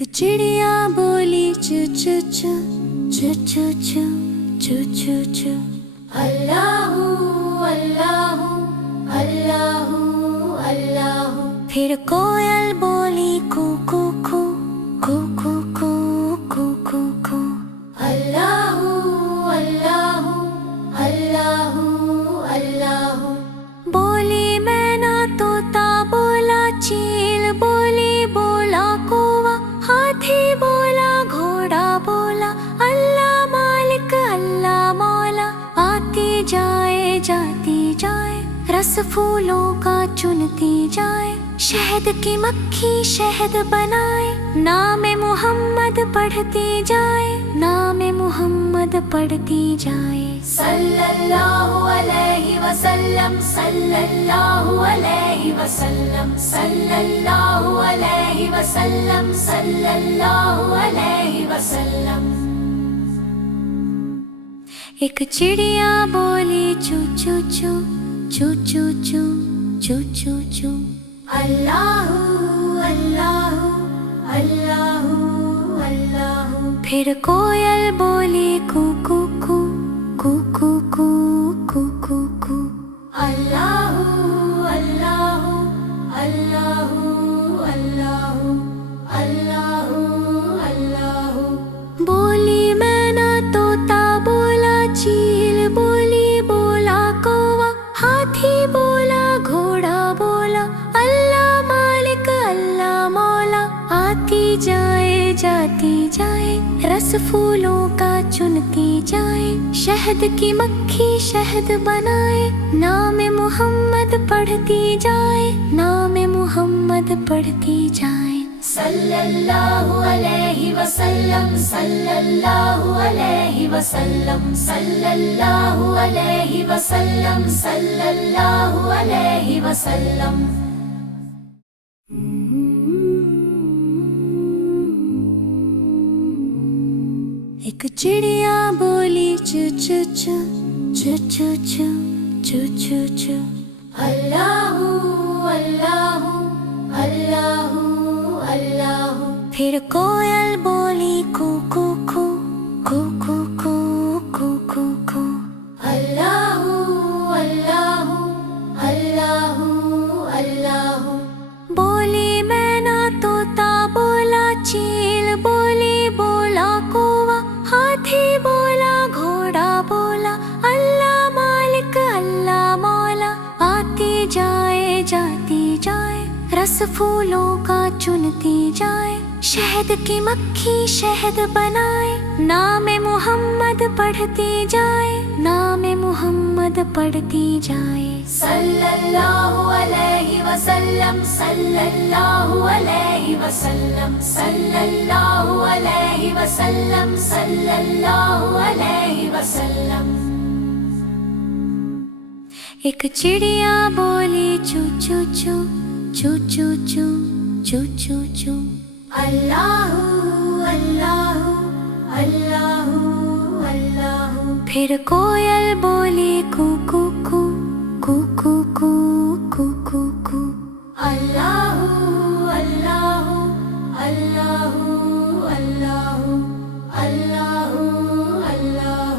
ایک چڑیا بولی چو چو چو چو چو چو چو چو چو اللہ اللہ اللہ اللہ۔ پھر کوئل بولی کو کو کو کو کو کو کو کو کو اللہ اللہ اللہ اللہ۔ بولی مینا طوطا بولا چیل بولی بولا کووا ہاتھی بولا گھوڑا بولا اللہ مالک اللہ مولا۔ آتی جائے جاتی جائے رس پھولوں کا چنتی جائے شہد کی مکھی شہد بنائے نام محمد پڑھتی جائے نام محمد پڑھتی جائے۔ صلی اللہ علیہ وسلم صلی اللہ علیہ وسلم صلی اللہ علیہ وسلم صلی اللہ علیہ وسلم۔ ایک چڑیا بولی چو چو چو چو چو چو چو چو چو اللہ اللہ اللہ اللہ۔ پھر کوئل بولی کو کو کو کو کو کو کو کو کو اللہ اللہ اللہ اللہ اللہ اللہ۔ بولی مینا طوطا بولا چیل بولی بولا کووا ہاتھی بولا گھوڑا بولا اللہ مالک اللہ مولا۔ آتی جائے جاتی جائے رس پھولوں کا چنتی جائے شہد کی مکھی شہد بنائے نام محمد پڑھتی جائے نام محمد پڑھتی جائے۔ صلی اللہ علیہ وسلم صلی اللہ علیہ وسلم صلی اللہ علیہ وسلم صلی اللہ علیہ وسلم۔ ایک چڑیا بولی چو چو چو چو چو چو چو چو چو اللہ اللہ اللہ اللہ۔ پھر کوئل بولی کو کو کو کو کو کو کو کو کو اللہ اللہ اللہ اللہ۔ بولی مینا طوطا بولا چیل بولی بولا کووا ہاتھی بولا گھوڑا بولا اللہ مالک اللہ مولا۔ آتی جائے جاتی جائے رس پھولوں کا چنتی جائے شہد کی مکھی شہد بنائے نام محمد پڑھتی جائے نام محمد پڑھتی جائے۔ صلی اللہ علیہ وسلم صلی اللہ علیہ وسلم صلی اللہ علیہ وسلم صلی اللہ علیہ وسلم۔ ایک چڑیا بولی چو چو چو چو چو چو چو چو چو اللہ اللہ اللہ اللہ۔ پھر کوئل بولی کو کو کو کو کو کو کو کو کو اللہ اللہ اللہ اللہ اللہ اللہ۔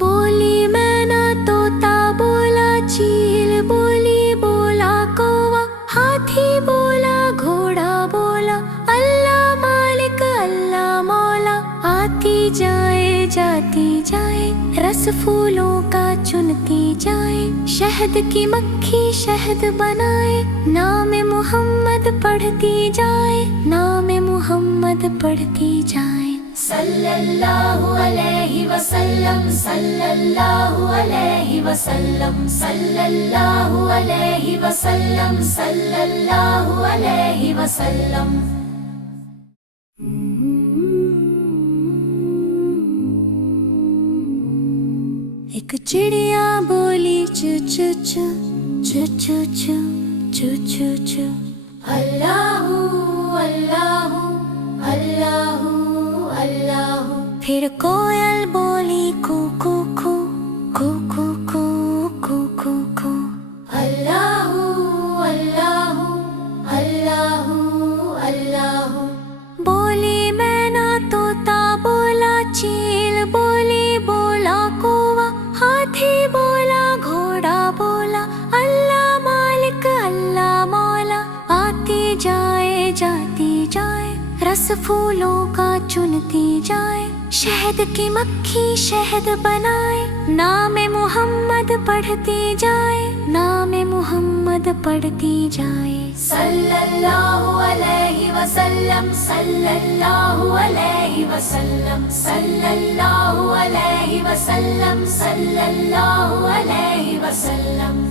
بولی مینا طوطا بولا چیل بولی بولا کووا ہاتھی بولا گھوڑا بولا اللہ مالک اللہ مولا۔ آتی جائے جاتی جائے رس پھولوں کا چنتی جائے شہد کی مکھی شہد بنائے نام محمد پڑھتی جائے نام محمد پڑھتی جائے۔ صلی اللہ علیہ وسلم صلی اللہ علیہ وسلم صلی اللہ علیہ وسلم صلی اللہ علیہ وسلم۔ ایک چڑیا بولی چو چو چو چو چو چو چو چو چو اللہ اللہ اللہ اللہ۔ پھر کوئل بولی کو کو کو کو کو کو کو کو کو اللہ اللہ اللہ اللہ۔ بولی پھولوں کا چنتی جائے، شہد کی مکھی شہد بنائے، نام محمد پڑھتی جائے، نام محمد پڑھتی جائے۔ صلی اللہ علیہ وسلم، صلی اللہ علیہ وسلم، صلی اللہ علیہ وسلم، صلی اللہ علیہ وسلم۔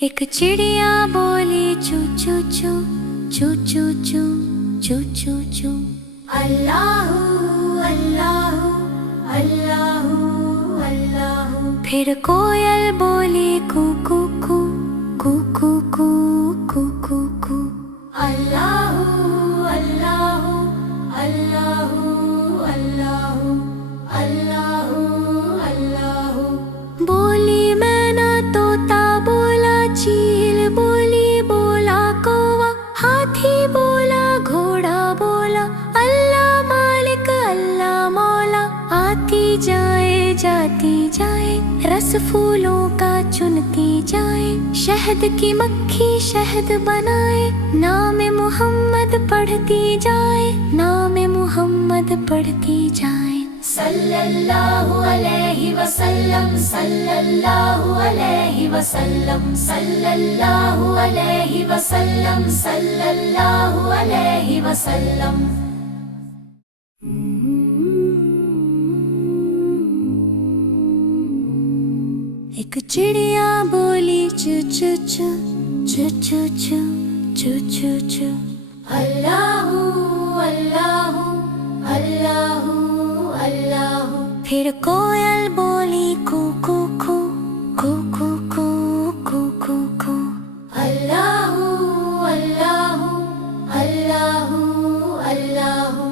ایک چڑیا بولی چو چو چو چو چو چو چو چو چو، اللہ اللہ اللہ اللہ۔ پھر کوئل بولی کو کو کو کو کو کو کو کو کو، اللہ اللہ اللہ اللہ اللہ اللہ۔ بولی مینا طوطا بولا چیل بولی بولا کوا، ہاتھی بولا گھوڑا بولا، اللہ مالک اللہ مولا۔ آتی جائے جاتی جائے، رس پھولوں کا چنتی جائے، شہد کی مکھی شہد بنائے، نام محمد پڑھتی جائے، نام محمد پڑھتی جائے۔ صلی اللہ علیہ وسلم، صلی اللہ علیہ وسلم، صلی اللہ علیہ وسلم، صلی اللہ علیہ وسلم۔ ایک چڑیا بولی چو چو چو چو چو چو چو چو چو، اللہ اللہ اللہ اللہ۔ پھر کوئل بولی کو کو کو کو کو کو کو کو کو، اللہ اللہ اللہ اللہ۔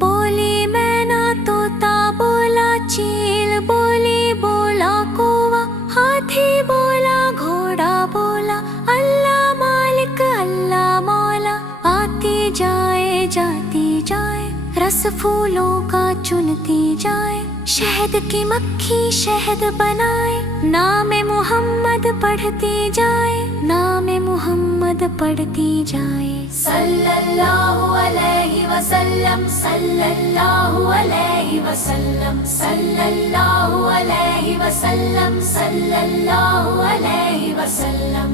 بولی مینا طوطا بولا چیل بولی بولا کوا، ہاتھی بولا گھوڑا بولا، اللہ مالک اللہ مولا۔ آتی جائے جاتی جائے، رس پھولوں کا چنتی جائے، شہد کی مکھی شہد بنائے، نام محمد پڑھتی جائے، نام محمد پڑھتی جائے۔ صلی اللہ علیہ وسلم، صلی اللہ علیہ وسلم، صلی اللہ علیہ وسلم، صلی اللہ علیہ وسلم۔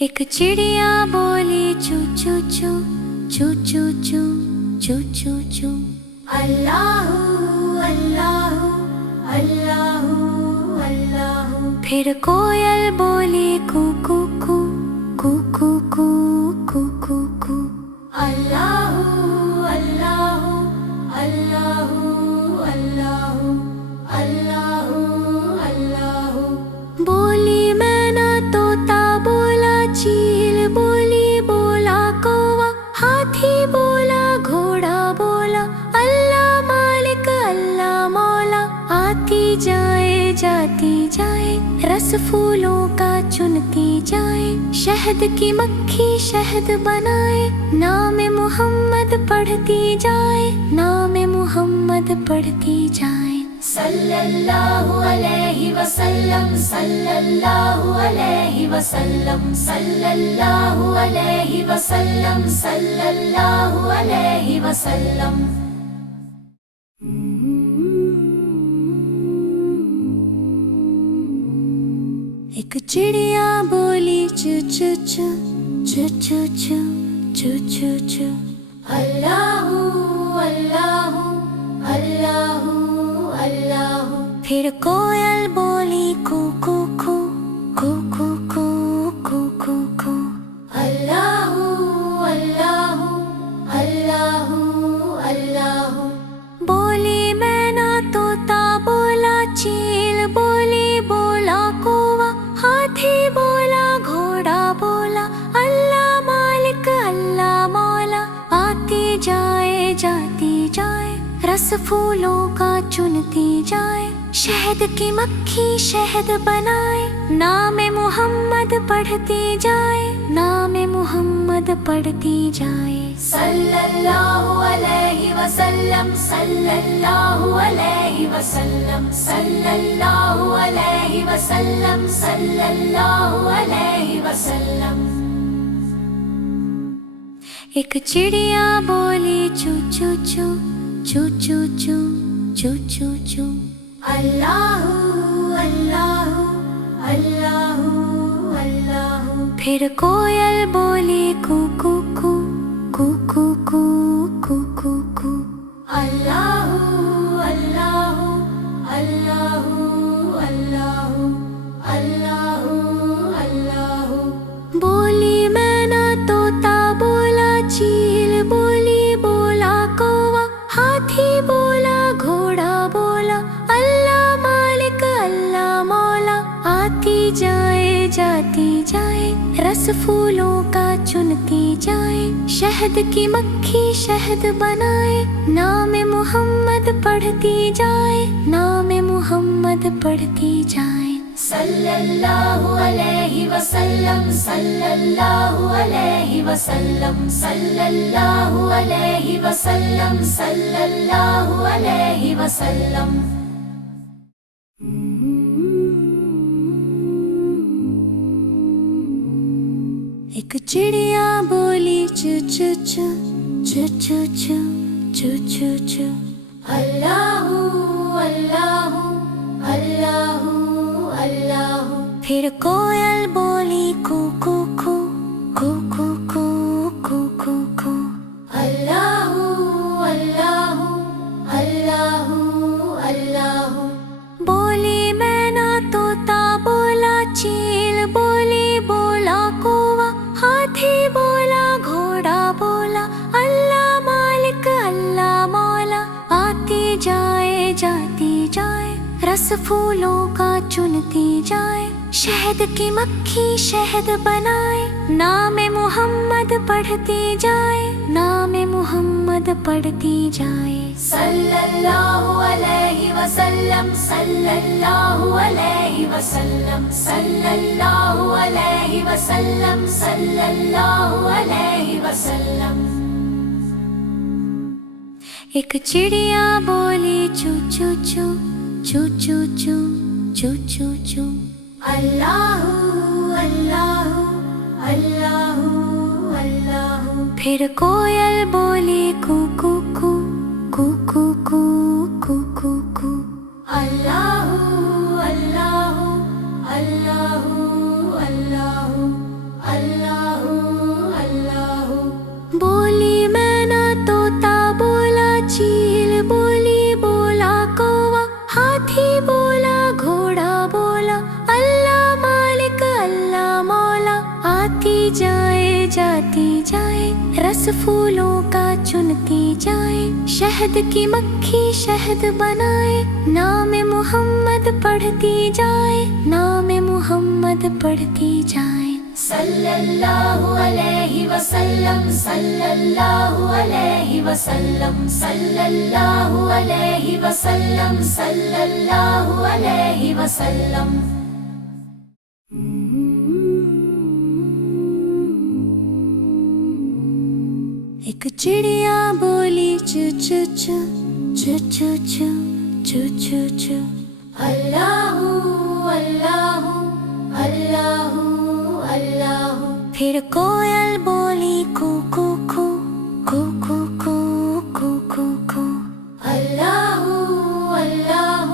ایک چڑیا بولی چو چو چو چو چو چو چو چو چو، اللہ اللہ اللہ اللہ۔ پھر کوئل بولی کو کو کو کو کو کو کو کو کو، اللہ اللہ اللہ اللہ اللہ اللہ۔ بولی مینا طوطا بولا چیل بولی بولا کوا، ہاتھی بولا گھوڑا بولا، اللہ مالک اللہ مولا۔ آتی جائے جاتی جائے، رس پھولوں کا چنتی جائے، شہد کی مکھی شہد بنائے، نام محمد پڑھتی جائے، نام محمد پڑھتی جائے۔ صلی اللہ علیہ وسلم، صلی اللہ علیہ وسلم، صلی اللہ علیہ وسلم، صلی اللہ علیہ وسلم۔ ایک چڑیا بولی چو چو چو چو چو چو چو چو چو، اللہ اللہ اللہ اللہ۔ پھر کوئل بولی کو کو کو کو کو کو کو کو کو، اللہ اللہ اللہ اللہ۔ بولی مینا طوطا بولا چیل بولی بولا کوا، ہاتھی بولا گھوڑا بولا، اللہ مالک اللہ مولا۔ آتی جائے جاتی جائے، رس پھولوں کا چنتی جائے، شہد کی مکھی شہد بنائے، نام محمد پڑھتی جائے، نام محمد پڑھتی جائے۔ صلی اللہ علیہ وسلم، صلی اللہ علیہ وسلم، صلی اللہ علیہ وسلم، صلی اللہ علیہ وسلم۔ ایک چڑیا بولی چو چو چو چو چو چو چو چو چو اللہ اللہ اللہ اللہ. پھر کوئل بولی کو کو کو کو کو کو کو کو کو اللہ اللہ اللہ اللہ اللہ اللہ. بولی مینا طوطا بولا چیل بولی بولا کوا ہاتھی بولا گھوڑا بولا اللہ مالک اللہ مولا. آتی جائے جاتی جائے رس پھولوں کا چنتی جائے شہد کی مکھی شہد بنائے نام محمد پڑھتی جائے نام محمد پڑھتی جائے. صلی اللہ علیہ وسلم صلی اللہ علیہ وسلم صلی اللہ علیہ وسلم صلی اللہ علیہ وسلم. ایک چڑیا بولی چو چو چو چو چو چو چو چو چو اللہ اللہ اللہ اللہ. پھر کوئل بولی کو کو کو کو کو کو کو کو کو اللہ اللہ اللہ اللہ. بولی مینا طوطا بولا چیل بولی بولا کوا ہاتھی بولا گھوڑا بولا اللہ مالک اللہ مولا. آتی جائے جاتی جائے رس پھولوں کا چنتی جائے شہد کی مکھی شہد بنائے نام محمد پڑھتی جائے نام محمد پڑھتی جائے. صلی اللہ علیہ وسلم صلی اللہ علیہ وسلم صلی اللہ علیہ وسلم صلی اللہ علیہ وسلم. ایک چڑیا بولی چو چو چو چو چو چو چو چو چو اللہ اللہ اللہ اللہ. پھر کوئل بولی کو کو کو کو کو کو کو کو کو اللہ اللہ اللہ اللہ اللہ اللہ. بولی مینا طوطا بولا چیل بولی بولا کوا ہاتھی بولا گھوڑا بولا اللہ مالک اللہ مولا. آتی جائے جاتی جائے رس پھولوں کا چنتی جائے شہد کی مکھی شہد بنائے نام محمد پڑھتی جائے نام محمد پڑھتی جائے. صلی اللہ علیہ وسلم صلی اللہ علیہ وسلم صلی اللہ علیہ وسلم صلی اللہ علیہ وسلم. ایک چڑیا بولی چو چو چو چو چو چو چو چو چو اللہ اللہ اللہ اللہ. پھر کوئل بولی کو کو کو کو کو کو کو کو کو اللہ اللہ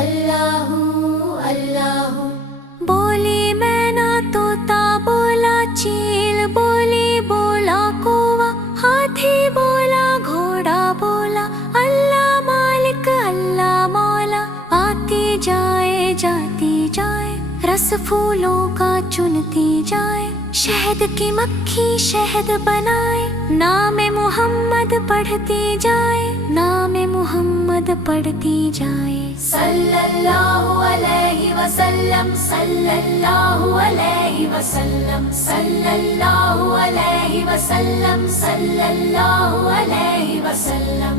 اللہ اللہ. بولی مینا طوطا بولا چیل بولی بولا کوا ہاتھی بولا گھوڑا بولا اللہ مالک اللہ مولا. آتی جائے جاتی جائے رس پھولوں کا چنتی جائے شہد کی مکھی شہد بنائے نام محمد پڑھتی جائے نام محمد پڑھتی جائے. صلی اللہ علیہ وسلم صلی اللہ علیہ وسلم صلی اللہ علیہ وسلم صلی اللہ علیہ وسلم.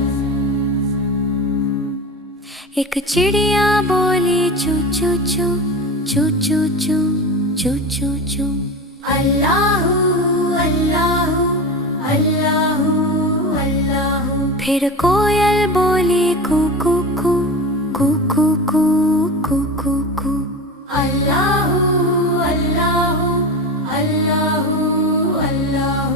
ایک چڑیا بولی چو چو چو چو چو چو چو چو چو اللہ اللہ اللہ اللہ. پھر کوئل بولی کو کو کو کو کو کو کو کو کو اللہ اللہ اللہ اللہ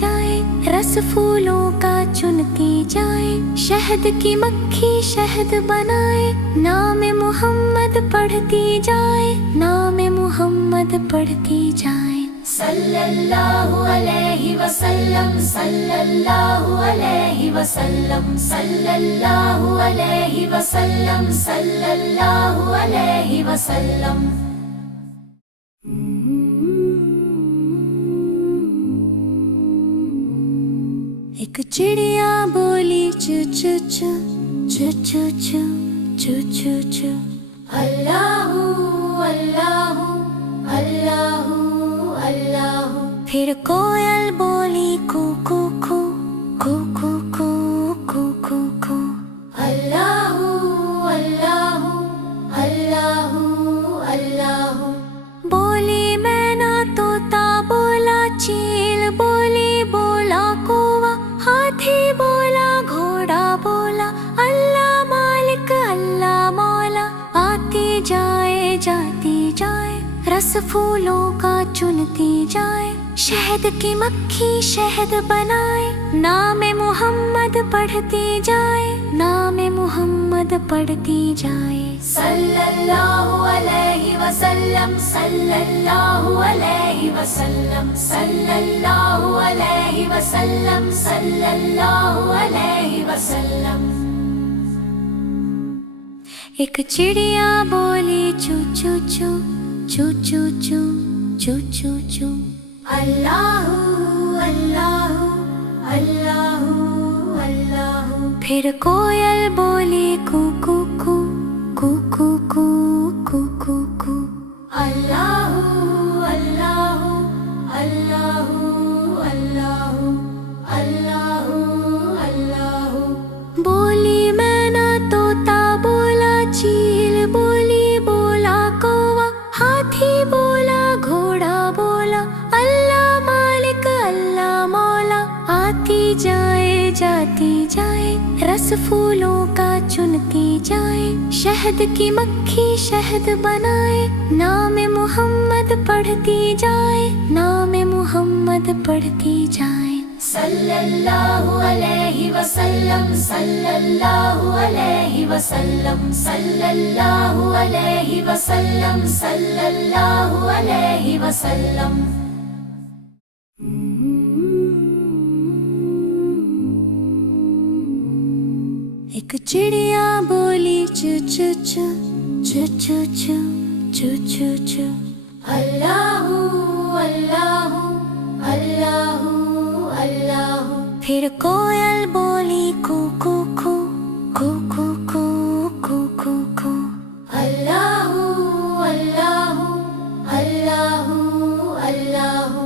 جائے، رس پھولوں کا چنتی جائے، شہد کی مکھی شہد بنائے، نام محمد پڑھتی جائے، نام محمد پڑھتی جائے۔ صلی اللہ علیہ وسلم، صلی اللہ علیہ وسلم، صلی اللہ علیہ وسلم، صلی اللہ علیہ وسلم۔ ایک چڑیا بولی چو چو چو چو چو چو چو چو چو، اللہ اللہ اللہ اللہ۔ پھر کوئل بولی کو کو کو کو کو کو کو کو کو، اللہ اللہ اللہ اللہ۔ بولی مینا طوطا بولا چیل بولی بولا کووا، ہاتھی بولا گھوڑا بولا، اللہ مالک اللہ مولا، آتی جائے جاتی جائے، رس پھولوں کا چنتی جائے، شہد کی مکھی شہد بنائے، نام محمد پڑھتی جائے، نام محمد پڑھتی جائے۔ صلی اللہ علیہ وسلم، صلی اللہ علیہ وسلم، صلی اللہ علیہ وسلم، صلی اللہ علیہ وسلم۔ ایک چڑیا بولی چو چو چو چو چو چو چو چو چو، اللہ اللہ اللہ اللہ۔ پھر کوئل بولی کو کو کو کو کو کو کو کو کو، اللہ اللہ اللہ اللہ اللہ اللہ۔ بولی مینا طوطا بولا چیل بولی بولا کووا، ہاتھی بولا گھوڑا بولا، اللہ مالک اللہ مولا، آتی جائے جاتی جائے، رس پھولوں کا چنتی جائے، شہد کی مکھی شہد بنائے، نام محمد پڑھتی جائے، نام محمد پڑھتی جائے۔ صلی اللہ علیہ وسلم، صلی اللہ علیہ وسلم، صلی اللہ علیہ وسلم، صلی اللہ علیہ وسلم۔ ایک چڑیا بولی چو چو چو چو چو چو چو چو چو، اللہ اللہ اللہ اللہ۔ پھر کوئل بولی کو کو کو کو کو کو کو کو کو، اللہ اللہ اللہ اللہ۔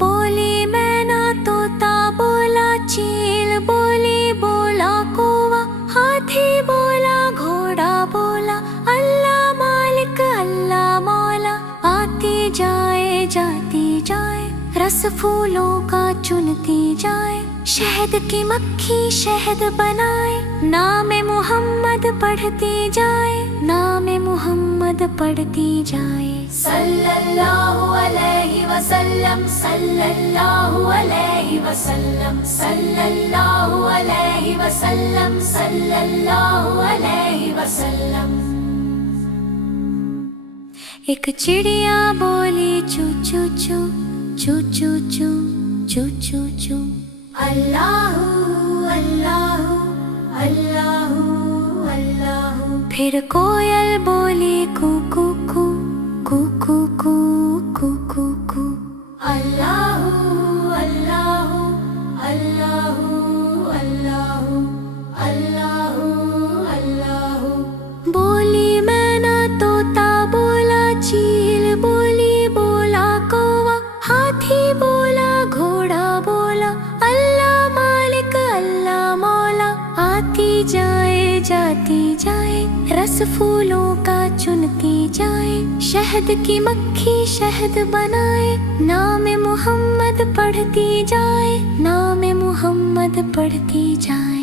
بولی مینا طوطا بولا چیل بولی بولا کووا، ہاتھی بولا گھوڑا بولا، اللہ مالک اللہ مولا، آتی جائے جاتی جائے، رس پھولوں کا چنتی جائے، شہد کی مکھی شہد بنائے، نام محمد پڑھتی جائے، نام محمد پڑھتی جائے۔ صلی اللہ علیہ وسلم، صلی اللہ علیہ وسلم، صلی اللہ علیہ وسلم، صلی اللہ علیہ وسلم۔ ایک چڑیا بولی چو چو چو چو چو چو چو چو چو، اللہ اللہ اللہ اللہ۔ پھر کوئل بولی کو کو کو کو کو کو کو کو کو، اللہ اللہ اللہ اللہ اللہ اللہ۔ بولی مینا طوطا بولا چیل بولی بولا کووا، ہاتھی بولا گھوڑا بولا، اللہ مالک اللہ مولا، آتی جائے جاتی جائے، رس پھولوں کا چنتی جائے، شہد کی مکھی شہد بنائے، نام محمد پڑھتی جائے، نام محمد پڑھتی جائے۔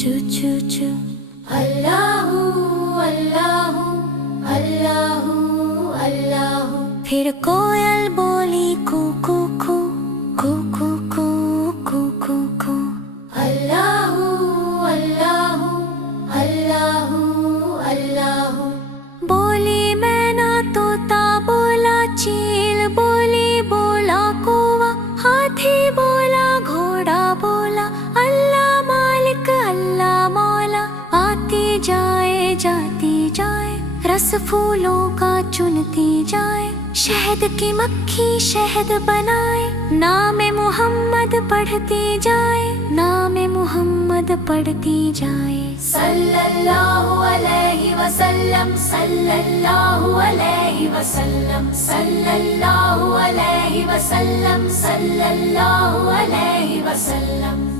choo choo choo. Allahu Allahu Allahu Allahu. پھر کوئل بولی کو کو کو کو کو کو کو کو کو. Allahu Allahu Allahu Allahu. بولی مینا طوطا بولا چیل بولی بولا کوا ہاتھی بولا گھوڑا بولا اللہ مالک اللہ مولا. آتی جائے جاتی جائے رس پھولوں کا چنتی جائے شہد کی مکھی شہد بنائے نام محمد پڑھتی جائے نام محمد پڑھتی جائے. صلی اللہ علیہ وسلم صلی اللہ علیہ وسلم صلی اللہ علیہ وسلم صلی اللہ علیہ وسلم.